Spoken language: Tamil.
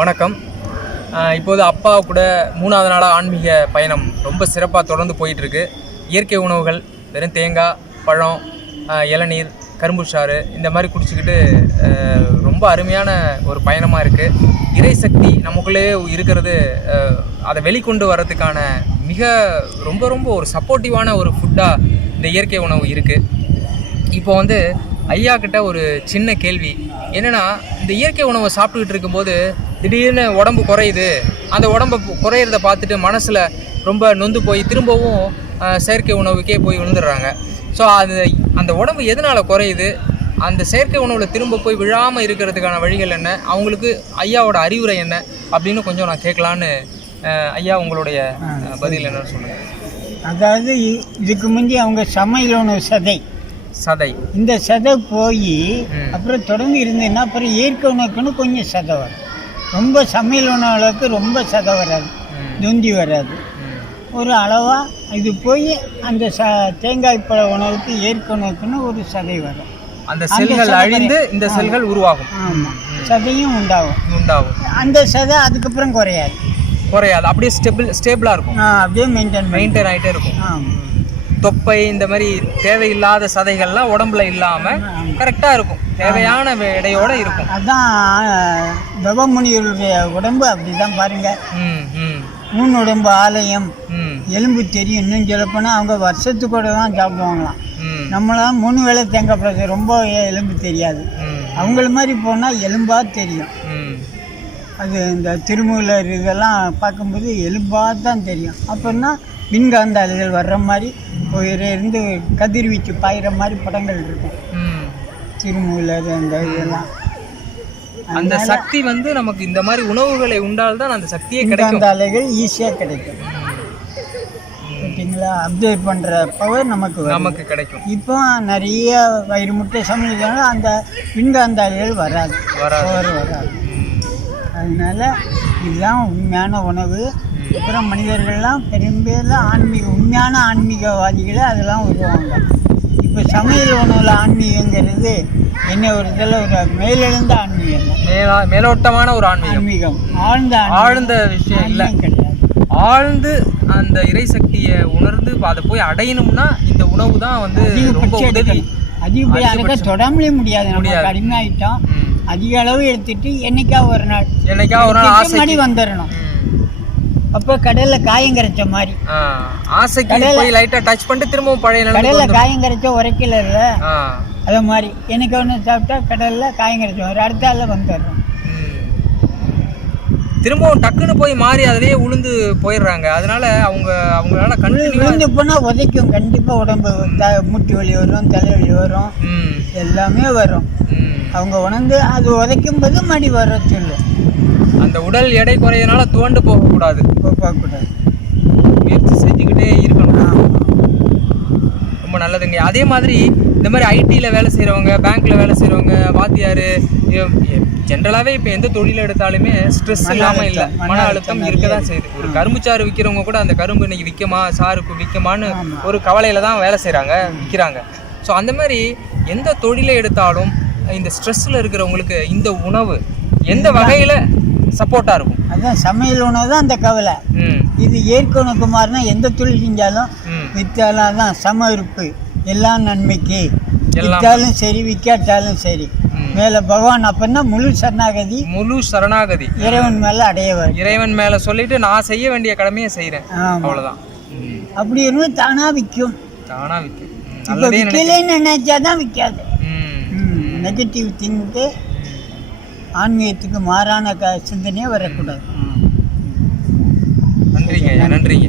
வணக்கம். இப்போது அப்பா கூட 3வது நாளாக ஆன்மீக பயணம் ரொம்ப சிறப்பாக தொடர்ந்து போயிட்டுருக்கு. இயற்கை உணவுகள், வெறும் தேங்காய், பழம், இளநீர், கரும்பு சாறு இந்த மாதிரி குடிச்சிக்கிட்டு ரொம்ப அருமையான ஒரு பயணமாக இருக்குது. இறை சக்தி நமக்குள்ளேயே இருக்கிறது, அதை வெளிக்கொண்டு வர்றதுக்கான மிக ரொம்ப ஒரு சப்போர்ட்டிவான ஒரு ஃபுட்டாக இந்த இயற்கை உணவு இருக்குது. இப்போ ஐயா கிட்ட ஒரு சின்ன கேள்வி என்னென்னா, இந்த இயற்கை உணவை சாப்பிட்டுக்கிட்டு இருக்கும்போது திடீர்னு உடம்பு குறையுது. அந்த உடம்பு குறையிறத பார்த்துட்டு மனசில் ரொம்ப நொந்து போய் திரும்பவும் செயற்கை உணவுக்கே போய் விழுந்துடுறாங்க. ஸோ அந்த உடம்பு எதனால் குறையுது, அந்த செயற்கை உணவில் திரும்ப போய் விழாமல் இருக்கிறதுக்கான வழிகள் என்ன, அவங்களுக்கு ஐயாவோட அறிவுரை என்ன அப்படின்னு கொஞ்சம் நான் கேட்கலான்னு. ஐயா, உங்களுடைய பதில் என்னன்னு சொல்லுங்கள். அதாவது இதுக்கு முந்தி அவங்க சமையல் உணவு சதை இந்த சதை போய் அப்புறம் தொடர்ந்து இருந்ததுன்னா அப்புறம் இயற்கை உணவுக்குன்னு கொஞ்சம் சதை வரும். ரொம்ப சமையல் உணவுகளுக்கு ரொம்ப சதை வராது, நொந்தி வராது. ஒரு அளவாக இது போய் அந்த தேங்காய் பழ உணவுக்கு இயற்கை உணவுக்குன்னு ஒரு சதை வரும். அந்த செல்கள் அழிந்து இந்த செல்கள் உருவாகும். ஆமாம், சதையும் உண்டாகும். அந்த சதை அதுக்கப்புறம் குறையாது, அப்படியே ஸ்டேபிளாக இருக்கும். அப்படியே மெயின்டைன் ஆகிட்டே இருக்கும். ஆமாம். தொப்பை இந்த மாதிரி தேவையில்லாத சதைகள்லாம் உடம்புல இல்லாமல் கரெக்டாக இருக்கும், தேவையான எடையோடு இருக்கும். அதான் தவமுனிகளுடைய உடம்பு அப்படி தான் பாருங்க. மூணு உடம்பு ஆலயம், எலும்பு தெரியும். இன்னும் சொல்லப்போனால் அவங்க வருஷத்துக்கூட தான் சாப்பிடுவாங்களாம். நம்மளாம் 3 வேளை தேங்காய் பழம் ரொம்ப எலும்பு தெரியாது. அவங்கள மாதிரி போனால் எலும்பாக தெரியும். அது இந்த திருமூலர் இதெல்லாம் பார்க்கும்போது எலும்பாக தான் தெரியும். அப்படின்னா மின்காந்த அலைகள் வர்ற மாதிரி இருந்து கதிர்வீச்சு பாயிற மாதிரி படங்கள் இருக்கும். திருமூலர் அந்த இதெல்லாம் அந்த சக்தி நமக்கு இந்த மாதிரி உணவுகளை உண்டால் தான் அந்த சக்தியே கிடைக்கும். அந்த அலைகள் ஈஸியாக கிடைக்கும். ஓகேங்களா? அப்சர்வ் பண்ணுற பவர் நமக்கு கிடைக்கும். இப்போ நிறைய வயிறு முட்டை சமையல் அந்த மின்காந்த அலைகள் வராது. அதனால இதுதான் உண்மையான உணவு. அப்புறம் மனிதர்கள்லாம் பெரும்பேரில் உண்மையான ஆன்மீகவாதிகளை அதெல்லாம் வருவாங்க. இப்போ சமையல் உணவில் ஆன்மீகங்கிறது என்ன ஒரு இதில் ஒரு மேலெழுந்த ஆன்மீகம், மேலோட்டமான ஒரு ஆன்மீகம், ஆழ்ந்த விஷயம் இல்லை, கிடையாது. ஆழ்ந்து அந்த இறை சக்தியை உணர்ந்து அதை போய் அடையணும்னா இந்த உணவு தான் ரொம்ப உதவி. அதிகம் போய் அதுக்கு தொடாமலே முடியாது. நம்ம கடுமையாயிட்டோம். அதிக அளவு எடுத்துட்டு என்னைக்கா ஒரு நாள் ஆசை வந்துடணும். அப்போ கடலில் காயம் கரைச்ச மாதிரி ஆசைக்கு போய் லைட்டாக டச் பண்ணிட்டு திரும்பவும் பழைய கடலில் காயம் கரைச்ச உரைக்கல இல்லை, அது மாதிரி எனக்கு ஒன்று சாப்பிட்டா கடலில் காயம் கரைச்ச ஒரு அடுத்த ஆளில் வந்துடுறோம். திரும்பவும் டக்குன்னு போய் மாறி அதிலேயே உளுந்து போயிடுறாங்க. அதனால அவங்களால விழுந்து போனால் உதைக்கும். கண்டிப்பாக உடம்பு முட்டி வலி வரும், தலைவலி வரும், எல்லாமே வரும். அவங்க உணர்ந்து அது உதைக்கும் போது மடி வர சொல்லு. அந்த உடல் எடை குறையனால துவண்டு போகக்கூடாது, முயற்சி செஞ்சுக்கிட்டே இருக்கணும். ரொம்ப நல்லதுங்க. அதே மாதிரி இந்த மாதிரி ஐடியில் வேலை செய்கிறவங்க, பேங்க்கில் வேலை செய்கிறவங்க, வாத்தியார், ஜென்ரலாகவே இப்போ எந்த தொழில் எடுத்தாலுமே ஸ்ட்ரெஸ் இல்லாமல் இல்லை, மன அழுத்தம் இருக்க தான் செய்யுது. ஒரு கரும்பு சாறு விற்கிறவங்க கூட அந்த கரும்பு இன்னைக்கு விற்கமா, சாருக்கு விற்கமான்னு ஒரு கவலையில் தான் வேலை செய்கிறாங்க, விற்கிறாங்க. ஸோ அந்த மாதிரி எந்த தொழிலை எடுத்தாலும் இந்த ஸ்ட்ரெஸ்ஸில் இருக்கிறவங்களுக்கு இந்த உணவு எந்த வகையில் சப்போர்ட்டாக இருக்கும். அதுதான் சமையல் உணவு தான் அந்த கவலை. இது இயற்கை உணவுக்கு மாறினா எந்த தொழில் செஞ்சாலும் விற்றாலும் தான் சம இருப்பு, எல்லாம் நன்மைக்கு. விற்றாலும் சரி, விற்காட்டாலும் சரி, மேலே பகவான். அப்பன்னா முழு சரணாகதி இறைவன் மேலே அடையவர். இறைவன் மேலே சொல்லிட்டு நான் செய்ய வேண்டிய கடமையை செய்கிறேன், அவ்வளோதான். அப்படி இருந்து தானாக விற்கும். இப்போ விற்கலன்னு நினைச்சாதான் விற்காது. நெகட்டிவ் திங்க்கு, ஆன்மீகத்துக்கு மாறான சிந்தனையே வரக்கூடாது. நன்றிங்க.